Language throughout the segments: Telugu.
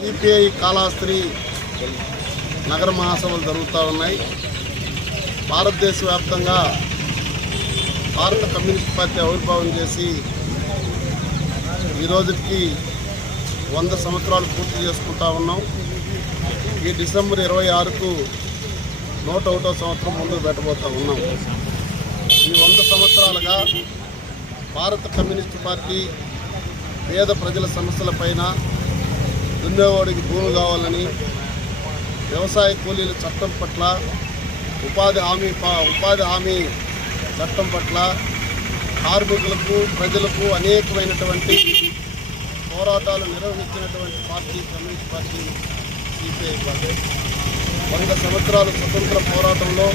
సిపిఐ కాళాస్త్రి నగర మహాసభలు జరుగుతూ ఉన్నాయి. భారతదేశ వ్యాప్తంగా భారత కమ్యూనిస్ట్ పార్టీ ఆవిర్భావం చేసి ఈ రోజుకి వంద సంవత్సరాలు పూర్తి చేసుకుంటా ఉన్నాం. ఈ డిసెంబర్ ఇరవై ఆరుకు నూట ఒకటో సంవత్సరం ముందుకు పెట్టబోతూ ఉన్నాం. ఈ వంద సంవత్సరాలుగా భారత కమ్యూనిస్ట్ పార్టీ పేద ప్రజల సమస్యలపైన దున్నేవాడికి భూమి కావాలని వ్యవసాయ కూలీల చట్టం పట్ల ఉపాధి హామీ ఉపాధి హామీ చట్టం పట్ల కార్మికులకు ప్రజలకు అనేకమైనటువంటి పోరాటాలు నిర్వహించినటువంటి party communist party CPI party వంద సంవత్సరాలు స్వతంత్ర పోరాటంలో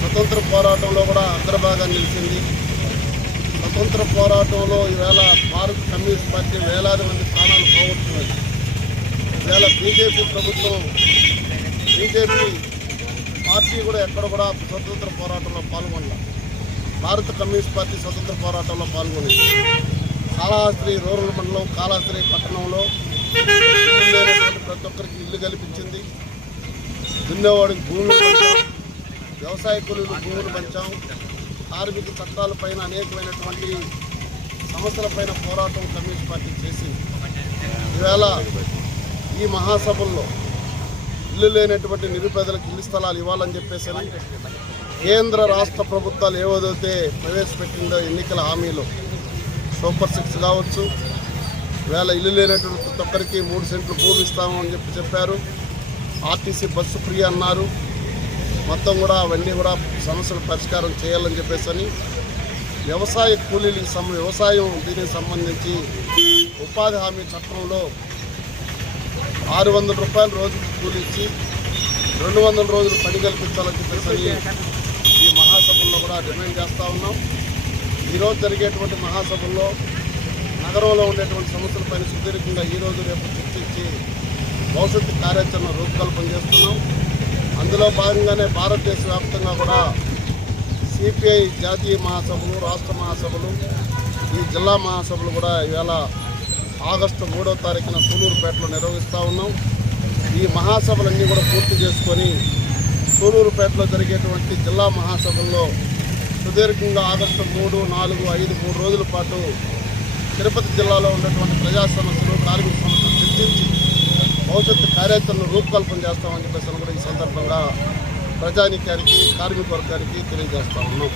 స్వతంత్ర పోరాటంలో కూడా అగ్రభాగాన్ని నిలిచింది. స్వతంత్ర పోరాటంలో ఈవేళ భారత కమ్యూనిస్ట్ పార్టీ వేలాది మంది ప్రాణాలు పోగొట్టుకున్నది. ఈవేళ బీజేపీ ప్రభుత్వం బీజేపీ పార్టీ కూడా ఎక్కడ కూడా స్వతంత్ర పోరాటంలో పాల్గొనలేదు భారత కమ్యూనిస్ట్ పార్టీ స్వతంత్ర పోరాటంలో పాల్గొనింది. కాళహస్త్రి రూరల్ మండలం కాళహస్త్రి పట్టణంలో ప్రతి ఒక్కరికి ఇల్లు కల్పించింది. దున్నేవాడికి భూములు పంచాం వ్యవసాయ కూలీలు భూములు పంచాం. కార్మిక చట్టాలపైన అనేకమైనటువంటి సమస్యలపైన పోరాటం కమ్యూనిస్ట్ పార్టీ చేసింది. ఈవేళ ఈ మహాసభల్లో ఇల్లు లేనటువంటి నిరుపేదలకు ఇల్లు స్థలాలు ఇవ్వాలని చెప్పేసి కేంద్ర రాష్ట్ర ప్రభుత్వాలు ఏవైతే ప్రవేశపెట్టిందో ఎన్నికల హామీలు సూపర్ సిక్స్ కావచ్చు వేళ ఇల్లు లేనటువంటి ప్రతి ఒక్కరికి మూడు సెంట్లు భూమి ఇస్తాము అని చెప్పి చెప్పారు. ఆర్టీసీ బస్సు ఫ్రీ అన్నారు. మొత్తం కూడా అవన్నీ కూడా సమస్యలు పరిష్కారం చేయాలని చెప్పేసి అని వ్యవసాయ కూలీలకు సం వ్యవసాయం దీనికి సంబంధించి ఉపాధి హామీ చట్టంలో ఆరు వందల రూపాయలు రోజుకి కూలి ఇచ్చి రెండు వందల రోజులు పని కల్పించాలని చెప్పేసి ఈ మహాసభల్లో కూడా డిమాండ్ చేస్తూ ఉన్నాం. ఈరోజు జరిగేటువంటి మహాసభల్లో నగరంలో ఉండేటువంటి సమస్యలపైన సుదీర్ఘంగా ఈరోజు రేపు చర్చించి భవిష్యత్తు కార్యాచరణ రూపకల్పన చేస్తున్నాం. అందులో భాగంగానే భారతదేశ వ్యాప్తంగా కూడా సిపిఐ జాతీయ మహాసభలు రాష్ట్ర మహాసభలు ఈ జిల్లా మహాసభలు కూడా ఈవేళ ఆగస్టు మూడో తారీఖున సూలూరుపేటలో నిర్వహిస్తూ ఉన్నాం. ఈ మహాసభలన్నీ కూడా పూర్తి చేసుకొని సూలూరుపేటలో జరిగేటువంటి జిల్లా మహాసభల్లో సుదీర్ఘంగా ఆగస్టు మూడు నాలుగు ఐదు మూడు రోజుల పాటు తిరుపతి జిల్లాలో ఉన్నటువంటి ప్రజా సమస్యలు కార్మిక సమస్యలు చర్చించి భవిష్యత్తు కార్యాచరణ రూపకల్పన చేస్తామని చెప్పేసి కూడా ఈ సందర్భంగా ప్రజానీకానికి కార్మిక వర్గానికి తెలియజేస్తా ఉన్నాం.